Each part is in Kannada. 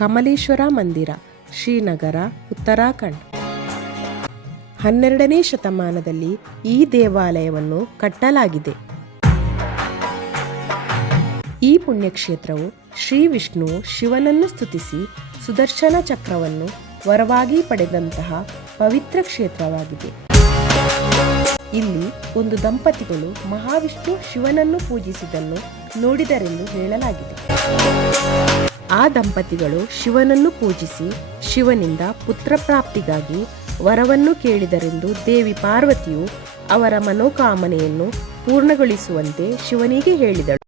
ಕಮಲೇಶ್ವರ ಮಂದಿರ, ಶ್ರೀನಗರ, ಉತ್ತರಾಖಂಡ್. 12ನೇ ಶತಮಾನದಲ್ಲಿ ಈ ದೇವಾಲಯವನ್ನು ಕಟ್ಟಲಾಗಿದೆ. ಈ ಪುಣ್ಯಕ್ಷೇತ್ರವು ಶ್ರೀ ವಿಷ್ಣುವು ಶಿವನನ್ನು ಸ್ತುತಿಸಿ ಸುದರ್ಶನ ಚಕ್ರವನ್ನು ವರವಾಗಿ ಪಡೆದಂತಹ ಪವಿತ್ರ ಕ್ಷೇತ್ರವಾಗಿದೆ. ಇಲ್ಲಿ ಒಂದು ದಂಪತಿಗಳು ಮಹಾವಿಷ್ಣು ಶಿವನನ್ನು ಪೂಜಿಸಿದ್ದನ್ನು ನೋಡಿದರೆಂದು ಹೇಳಲಾಗಿದೆ. ಆ ದಂಪತಿಗಳು ಶಿವನನ್ನು ಪೂಜಿಸಿ ಶಿವನಿಂದ ಪುತ್ರ ಪ್ರಾಪ್ತಿಗಾಗಿ ವರವನ್ನು ಕೇಳಿದರೆಂದು ದೇವಿ ಪಾರ್ವತಿಯು ಅವರ ಮನೋಕಾಮನೆಯನ್ನು ಪೂರ್ಣಗೊಳಿಸುವಂತೆ ಶಿವನಿಗೆ ಹೇಳಿದಳು.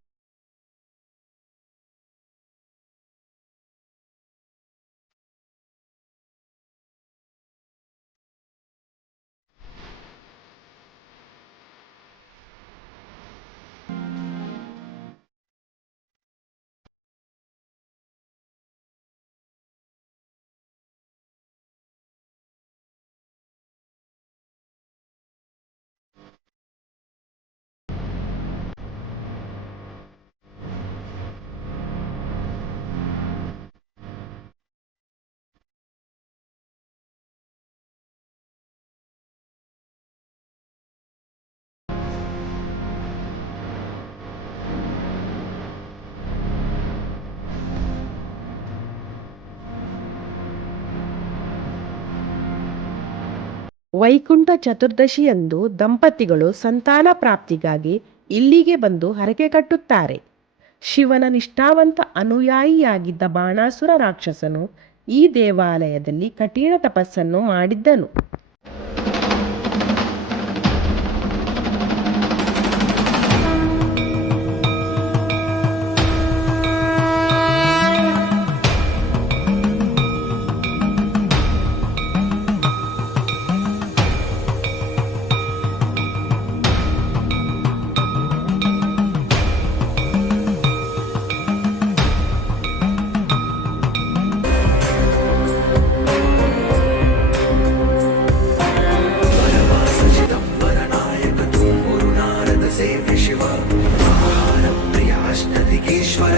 ವೈಕುಂಠ ಚತುರ್ದಶಿಯಂದು ದಂಪತಿಗಳು ಸಂತಾನ ಪ್ರಾಪ್ತಿಗಾಗಿ ಇಲ್ಲಿಗೆ ಬಂದು ಹರಕೆ ಕಟ್ಟುತ್ತಾರೆ. ಶಿವನ ನಿಷ್ಠಾವಂತ ಅನುಯಾಯಿಯಾಗಿದ್ದ ಬಾಣಾಸುರ ರಾಕ್ಷಸನು ಈ ದೇವಾಲಯದಲ್ಲಿ ಕಠಿಣ ತಪಸ್ಸನ್ನು ಮಾಡಿದ್ದನು.